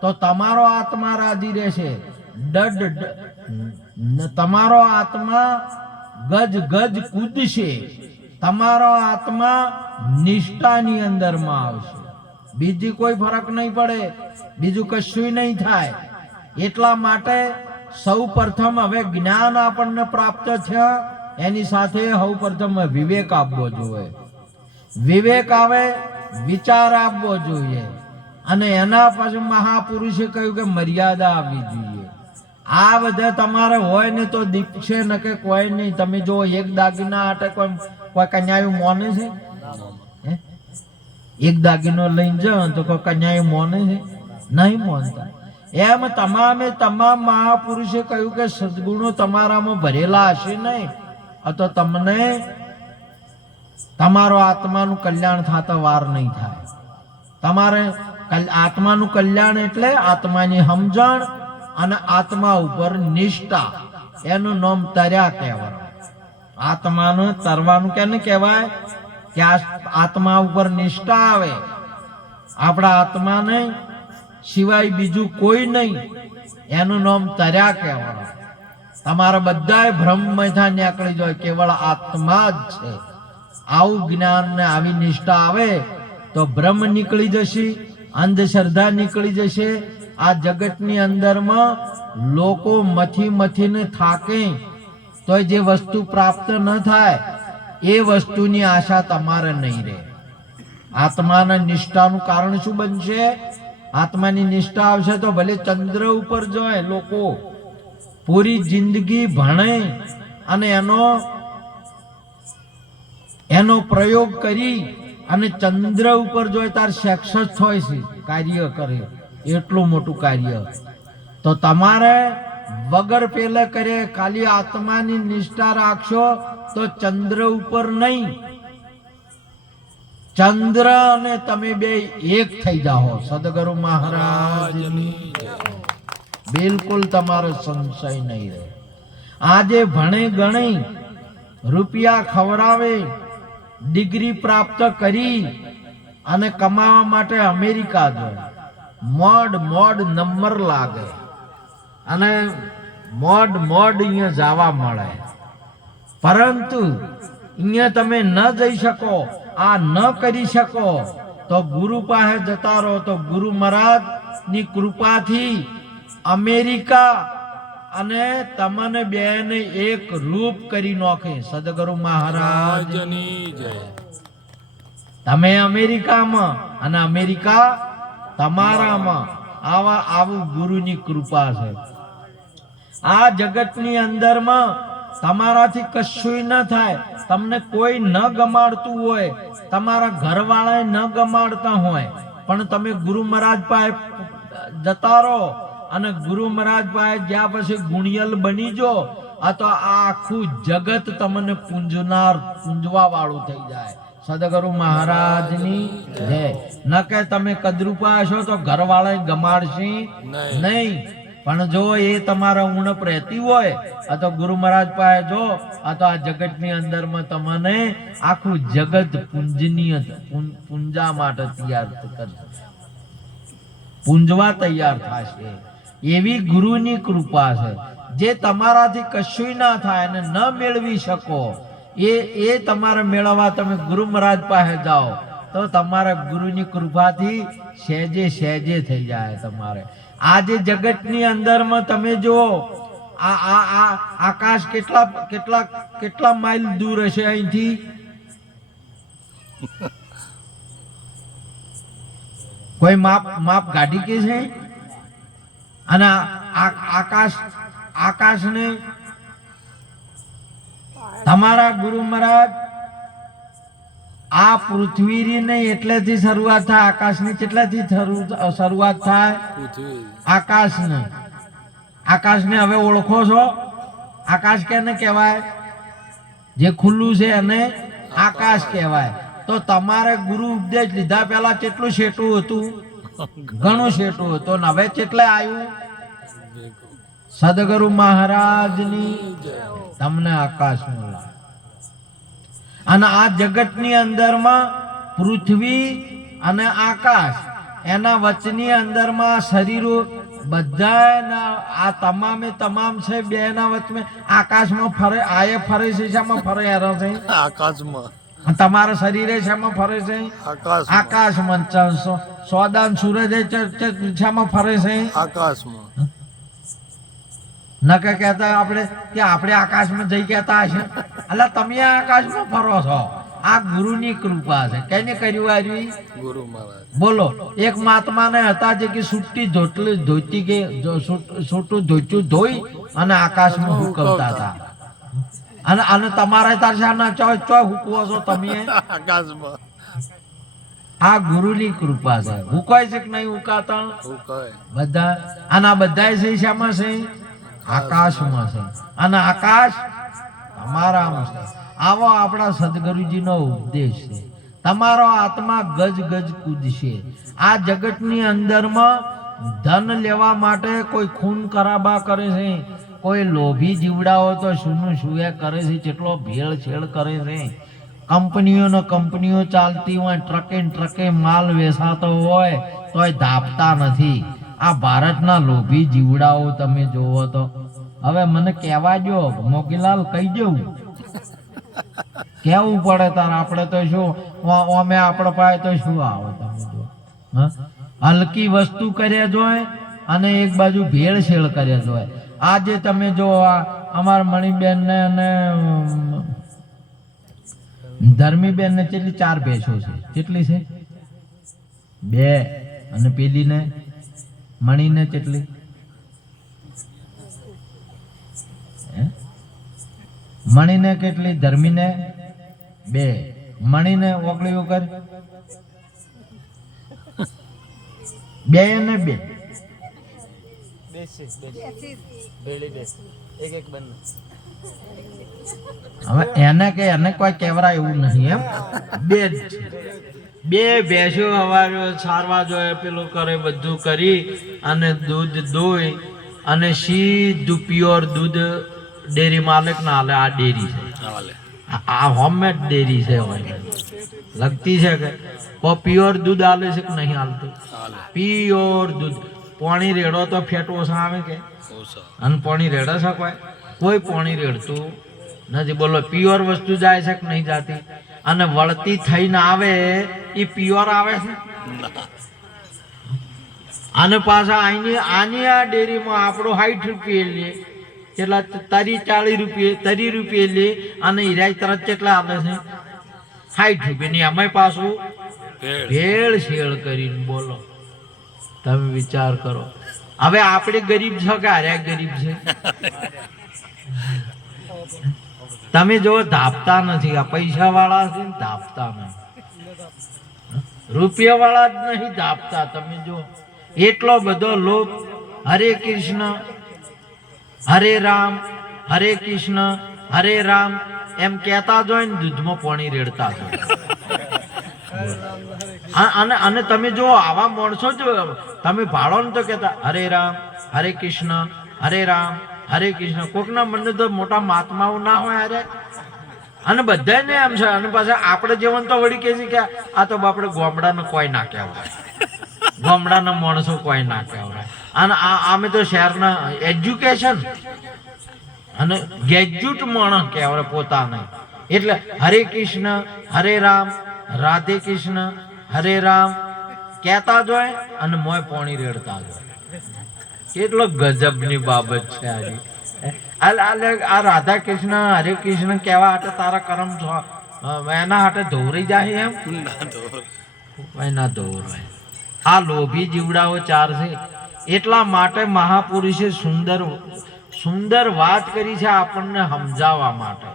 તો તમારો આત્મા રાજી રહેશે. તમારો આત્મા ગજ ગજ કૂદશે. તમારો આત્મા નિષ્ઠાની અંદરમાં આવશે. બીજી કોઈ ફરક નહીં પડે, બીજું કશું નહીં થાય. એટલા માટે સૌ પ્રથમ હવે જ્ઞાન આપણને પ્રાપ્ત છે, એની સાથે સૌ પ્રથમ વિવેક આપવો જોઈએ. વિવેક આવે, વિચાર આપવો જોઈએ. અને એના પછી મહાપુરુષે કહ્યું કે મર્યાદા આવવી જોઈએ. આ બધા તમારે હોય ને તો દીપશે ન કે કોઈ નહીં. તમે જો એક દાગીના આટે કોઈ કન્યાયું મોને છે? એક દાગીનો લઈને જાઓ તો કોઈ કન્યાયું મોને છે? નહીં મોનતા. એમ તમામે તમામ મહાપુરુષે કહ્યું કે સદગુણો તમારામાં ભરેલા હશે નહીં તો તમને તમારો આત્માનું કલ્યાણ થતા વાર નહીં થાય. તમારે આત્માનું કલ્યાણ એટલે આત્માની સમજણ અને આત્મા ઉપર નિષ્ઠા. એનું નામ તર્યા કહેવાય. આત્માનું તરવાનું કેને કહેવાય? કે આત્મા ઉપર નિષ્ઠા આવે. આપણા આત્માને સિવાય બીજું કોઈ નહીં, એનું નામ તર્યા કહેવાય. તમારા બધા ભ્રમમાંથી નીકળી જાય, કેવળ આત્મા જ છે. આવું જ્ઞાન ને આવી નિષ્ઠા આવે તો ભ્રમ નીકળી જશે, અંધશ્રદ્ધા નીકળી જશે. આ જગતની અંદરમાં લોકો મથીને થાકે તો જે વસ્તુ પ્રાપ્ત ન થાય એ વસ્તુની આશા તમારે નહીં રહે. આત્માના નિષ્ઠાનું કારણ શું બનશે? આત્માની નિષ્ઠા આવશે તો ભલે ચંદ્ર ઉપર જાય લોકો, પૂરી જિંદગી ભણે અને એનો પ્રયોગ કરી અને ચંદ્ર ઉપર જોય તાર સક્સેસ થાય છે, કાર્ય કરે એટલું મોટું કાર્ય. તો તમારે વગર પેલે કરે ખાલી આત્માની નિષ્ઠા રાખશો તો ચંદ્ર ઉપર નહીં, ચંદ્ર અને તમે બે એક થઈ જાઓ. સદગુરુ મહારાજની બિલકુલ તમારો સંશય નહીં રહે. આજે ભણે ગણે રૂપિયા ખવડાવે, ડિગ્રી પ્રાપ્ત કરી અને કમાવા માટે અમેરિકા જાય, મોડ નંબર લાગે અને મોડ અહીંયા જવા મળે. પરંતુ અહીંયા તમે ન જઈ શકો, આ ન કરી શકો તો ગુરુ પાસે જતા રહો તો ગુરુ મહારાજ ની કૃપાથી અમેરિકા અને તમને બેને એક રૂપ કરી નાખે. સદગુરુ મહારાજની જય. તમે અમેરિકામાં અને અમેરિકા તમારામાં. આવું ગુરુની કૃપા છે. આ જગતની અંદરમાં તમારાથી કશું ન થાય. તમને કોઈ ન ગમાડતું હોય, તમારા ઘરવાળા ન ગમાડતા હોય, પણ તમે ગુરુ મહારાજ પાસે જતા રહો અને ગુરુ મહારાજ પાસે જ્યાં પછી ગુણિયલ બની જો આ તો આ આખું જગત તમને પૂંજવા વાળું થઈ જાય. સદગુરુ મહારાજની જય. ન કે તમે કદરૂપા હશો તો ઘરવાળા ગમાડશે નહીં, પણ જો એ તમારા ઉણપ રહેતી હોય આ તો ગુરુ મહારાજ પાસે જો આ તો આ જગતની અંદરમાં તમને આખું જગત પૂંજનીય પૂંજા માટે તૈયાર કરશે, પૂંજવા તૈયાર થશે. એવી ગુરુની કૃપા છે. જે તમારાથી કશું ના થાય અને ન મેળવી શકો એ તમારે મેળવવા તમે ગુરુ મહારાજ પાસે જાઓ તો તમારા ગુરુની કૃપાથી સહેજે સહેજે થઈ જાય. તમારે આ જે જગતની અંદરમાં તમે જુઓ આ આકાશ કેટલા માઇલ દૂર હશે અહીંથી? કોઈ માપ ગાડી કે છે? અને આકાશને તમારા ગુરુ મહારાજ આ પૃથ્વી ને એટલેથી શરૂઆત થાય. આકાશની કેટલાથી શરૂઆત થાય? આકાશને હવે ઓળખો છો? આકાશ કેને કહેવાય? જે ખુલ્લું છે એને આકાશ કહેવાય. તો તમારે ગુરુ ઉપદેશ લીધા પહેલા કેટલું શેઠું હતું? ઘણું શેઠું હતું. ને હવે કેટલે આવ્યું? સદગુરુ મહારાજની તમને આકાશ મળ્યા. અને આ જગતની અંદરમાં પૃથ્વી અને આકાશ એના વચની અંદરમાં શરીરો બધા આ તમામે તમામ છે. બે ના વચમે આકાશમાં ફરે. આયે ફરે છે શામાં ફરે? છે આકાશમાં. તમારા શરીરે શામાં ફરે છે? આકાશમાં. સોદાન સૂરજ શામાં ફરે છે? આકાશમાં. ન કે કહેતા આપણે કે આપણે આકાશમાં જઈ કહેતા હશે એટલે તમે આકાશમાં ફરો છો. આ ગુરુની કૃપા છે. કેને કર્યું આવી? ગુરુ મહારાજ. બોલો. એક મહાત્માને હતા જે કે છૂટી ધોતી કે છૂટું ધોત્યું ધોઈ અને આકાશમાં હુકવતા હતા. અને તમારે તાર ચો હુકવો છો તમે આકાશમાં? આ ગુરુની કૃપા છે. હુકાય છે કે નહીં હુકાતા? બધા. અને આ બધા છે શામાં છે? આકાશમાં છે. અને આકાશ તમારામાં છે. આવો આપણા સદગુરુજીનો ઉપદેશ છે. તમારો આત્મા ગજ ગજ કૂદશે. આ જગતની અંદરમાં ધન લેવા માટે કોઈ ખૂન ખરાબા કરે છે, કોઈ લોભી જીવડાઓ તો શું કરે છે, કેટલો ભેળસેળ કરે છે. કંપનીઓ ચાલતી હોય, ટ્રકે માલ વેચાતો હોય તોય ધાપતા નથી. આ ભારતના લોભી જીવડાઓ તમે જોવો તો હવે મને કહેવા જો મોગીલાલ કહી જવું કેવું પડે તાર. આપણે તો શું અમે આપણે પાસે તો શું આવે? તમે જો હલકી વસ્તુ કર્યા જોય અને એક બાજુ ભેળસેળ કર્યા જોય. આજે તમે જો અમારા મણિબેન ને અને ધર્મીબેન ને કેટલી 4 ભેંસો છે? કેટલી છે? 2. અને પેલી ને મણીને કેટલી? મણીને કેટલી? ધર્મીને 2. મણીને ઓગળી વગર 2 ને 2. હવે એને કોઈ કહેવાય એવું નહીં. એમ 2 ભેંસો હવારે સારવા જોઈએ, પેલું કરે, બધું કરી અને દૂધ દોઈ અને સીધું પ્યોર દૂધ ડેરી માલિક ના હાલે. આ ડેરી છે, આ હોમમેડ ડેરી છે. લગતી છે કે પ્યોર દૂધ હાલે છે કે નહીં હાલતું? પ્યોર દૂધ. પાણી રેડો તો ફેટ ઓછા આવે કે? અને પાણી રેડે છે કોઈ પાણી રેડતું નથી. બોલો પ્યોર વસ્તુ જાય છે કે નહીં જાતી? અને વળતી થઈને આવે એ પ્યોર આવે છે? અને પાછા આની આ ડેરીમાં આપણો 60 રૂપિયા લે, કેટલા 40 રૂપિયા લે, અને હીરા તરત કેટલા આવે છે? 60 રૂપિયાની. અમે પાછું ભેળસેળ કરીને. બોલો તમે વિચાર કરો. હવે આપણે ગરીબ છો કે હારે ગરીબ છે? તમે જો ધાપતા નથી. આ પૈસા વાળા છે ને ધાપતા નહીં, રૂપિયા વાળા જ નહીં ધાપતા. તમે જો એટલો બધો લોભ. હરે કૃષ્ણ હરે રામ હરે કૃષ્ણ હરે રામ એમ કહેતા જ હોય ને દૂધમાં પાણી રેડતા જ હોય. અને તમે જો આવા માણસો જ તમે ભાળો ને તો કહેતા હરે રામ હરે કૃષ્ણ હરે રામ હરે કૃષ્ણ. કોકના મને તો મોટા મહાત્માઓ ના હોય અરે, અને બધાને એમ છે. અને પાછા આપણે જીવન તો વળી કે છે કે આ તો આપણે ગામડાને કોઈ ના કહેવાય, ગામડાના માણસો કોઈ ના કહેવાય. અને અમે તો શહેરના એજ્યુકેશન અને ગ્રેજ્યુએટ માણસ કહેવાય પોતાને. એટલે હરે કૃષ્ણ હરે રામ રાધે કૃષ્ણ હરે રામ કહેતા જ હોય અને મોય પાણી રેડતા જ હોય. કેટલો ગજબની બાબત છે આજે. આ રાધા કૃષ્ણ હરે કૃષ્ણ કહેવા હાટે તારા કરમ એના હાટે ધોરી જાય એમ ના ધોરાય. આ લોભી જીવડાઓ ચાર છે. એટલા માટે મહાપુરુષે સુંદર સુંદર વાત કરી છે આપણને સમજાવવા માટે.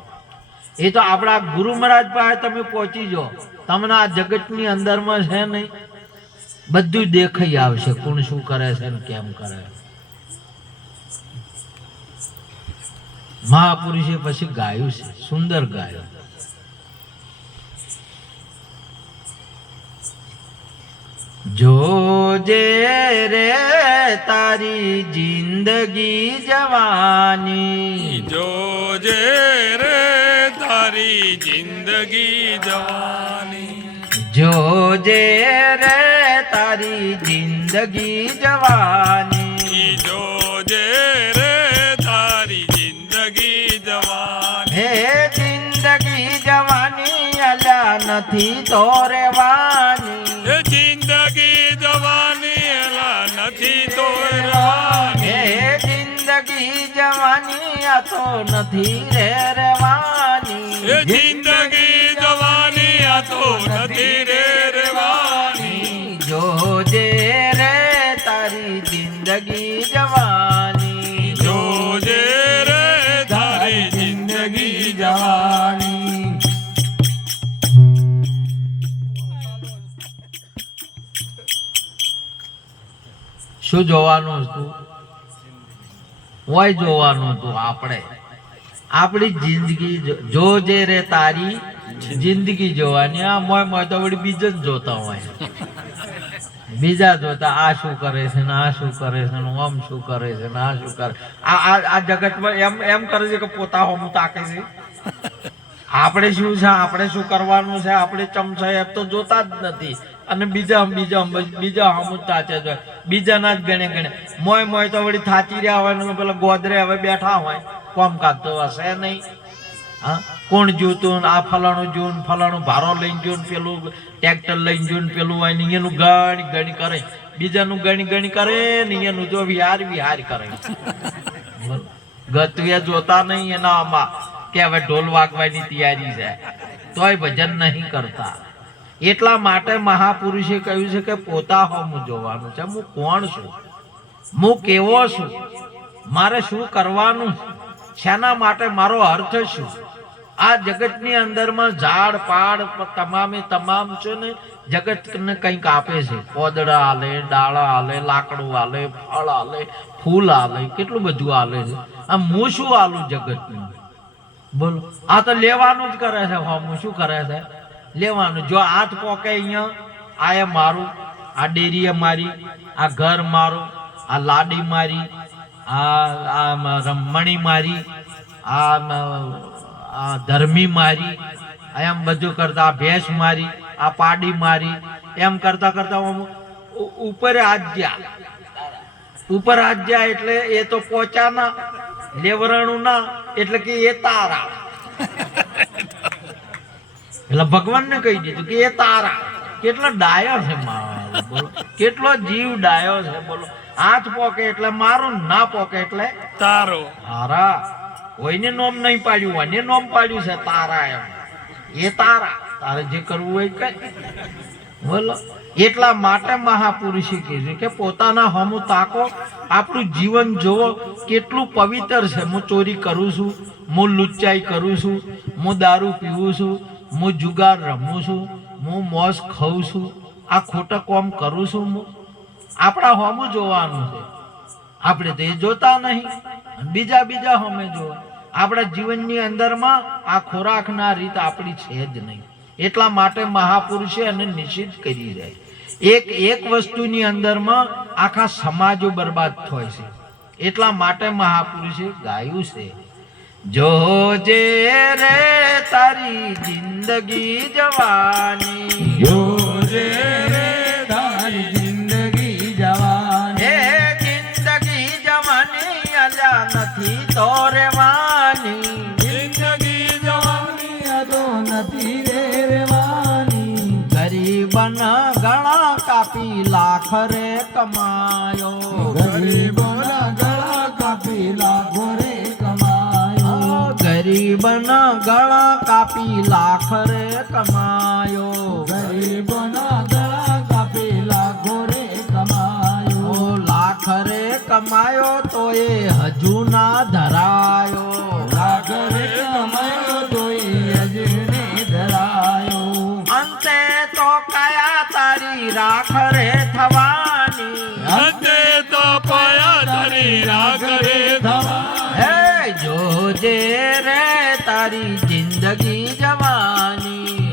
એ તો આપણા ગુરુ મહારાજ પાસે તમે પહોંચી જાઓ, તમને આ જગતની અંદરમાં છે નહીં બધું દેખાઈ આવશે કોણ શું કરે છે ને કેમ કરે. મહાપુરુષે પછી ગાયું છે, સુંદર ગાયું. જોજે રે તારી જિંદગી જવાની, જોજે રે તારી જિંદગી જવાની, જોજે રે તારી જિંદગી જવાની, જોજે રે તારી જિંદગી જવાની. હે જિંદગી જવાની અલ્યા નથી તો રેવાની, જિંદગી જવાની એલા નથી તો રહેવાની. હે જિંદગી જવાની આ તો નથી રે રેવાની, જિંદગી જવાની આ તો નથી રે રહેવાની. જોજે રે તારી જિંદગી જવાની, જોજે રે તારી જિંદગી જવાની. શું જોવાનું હતું? હોય જોવાનું હતું આપણે આપણી જિંદગી જોજે રે તારી જિંદગી જોવાની. આ મોય મોય તો વળી બીજા જ જોતા હોય, બીજા જોતા આ શું કરે છે ને આ શું કરે છે ને આમ શું કરે છે ને આ શું કરે. આ જગતમાં એમ એમ કરે છે કે પોતા હોમું તાકે છે. આપણે શું છે, આપણે શું કરવાનું છે, આપણે ચમ છે એમ તો જોતા જ નથી. અને બીજા હમું તાચે જ હોય, બીજાના જ ગણે ગણે. મોય મોય તો વળી થાચી રહ્યા હોય ને પેલા ગોદરે હવે બેઠા હોય, કામકાજ તો હશે નહીં. હા, કોણ જોતું આ ફલાણું જોયું, ફલાણું ભારો લઈને જોયું, પેલું ટ્રેક્ટર લઈને જોયું, પેલું હોય ને એનું ગણી ગણી કરે, બીજાનું ગણી ગણી કરે ને એનું જો વિહાર વિહાર કરે. ગત્વે જોતા નહીં એના આમાં કે હવે ઢોલ વાગવાની તૈયારી છે તોય ભજન નહીં કરતા. એટલા માટે મહાપુરુષે કહ્યું છે કે પોતા હોમું જોવાનું છે. હું કોણ છું, હું કેવો છું, મારે શું કરવાનું, શેના માટે મારો અર્થ શું. આ જગતની અંદરમાં ઝાડ પાડ તમામે તમામ છે ને જગતને કંઈક આપે છે. પોદડા હાલે, ડાળા હાલે, લાકડું હાલે, ફળ હાલે, ફૂલ હાલે, કેટલું બધું હાલે છે. આમ હું શું હાલું જગતનું બોલો? આ તો લેવાનું જ કરે છે. હોમું શું કરે છે? લેવાનું. જો હાથ પોકે અહીંયા આ એ મારું, આ ડેરી મારી, આ ઘર મારું, આ લાડી મારી, આ મણી મારી, આ ધર્મી મારી, એમ બધું કરતા આ ભેંસ મારી, આ પાડી મારી, એમ કરતા કરતા ઉપર હાથ જ્યા એટલે એ તો પોચા ના લેવરાણું ના એટલે કે એ તારા. એટલે ભગવાનને કહી દીધું કે એ તારા. કેટલો ડાયો છે બોલો, કેટલો જીવ ડાયો છે બોલો. હાથ પોકે એટલે મારું, ના પોકે એટલે તારો. તારા. કોઈને નોમ નહીં પાડ્યું, અને નોમ પાડ્યું છે તારા. એમ એ તારા, તારે જે કરવું હોય કઈ બોલો. એટલા માટે મહાપુરુષે કીધું કે પોતાના હમું તાકો, આપણું જીવન જોવો કેટલું પવિત્ર છે. હું ચોરી કરું છું, હું લુચ્ચાઈ કરું છું, હું દારૂ પીવું છું, હું જુગાર રમું છું, હું મોસ ખાઉં છું, આ ખોટા કામ કરું છું. હું આપણા હોમું જોવાનું છે. આપણે તો એ જોતા નહીં, બીજા હમે જોવા. આપણા જીવનની અંદરમાં આ ખોરાકના રીત આપણી છે જ નહીં. એટલા માટે મહાપુરુષે અને નિષિદ્ધ કરી જાય. એક વસ્તુની અંદરમાં આખા સમાજો બરબાદ થાય છે. એટલા માટે મહાપુરુષે ગાયું છે, જોજે રે તારી જિંદગી જવાની, જોજે રે તારી જિંદગી જવાની, એ જિંદગી જવાની અલ્યા નથી તો રેવાની, જિંદગી જવાની આ તો નથી રે રેવાની. ગરીબના ગળા કાપી લાખ રે કમાયો, ગરીબોના ગળા કાપી લાખો રે કમાયો, ગરીબના ગળા કાપી લાખ રે કમાયો, ગરીબોના ગળા કાપી લાખો રે કમાયો, ઓ લાખ રે કમાયો તો એ હજુ ના ધરાયો, લાખ રે કમાયો તો એ અજને ધરાયો. અંતે તો કયા તારી રાખ રે થવાની, અંતે તો પયા તારી રાખ રે થવાની. હે જોજે રે તારી જિંદગી જવાની,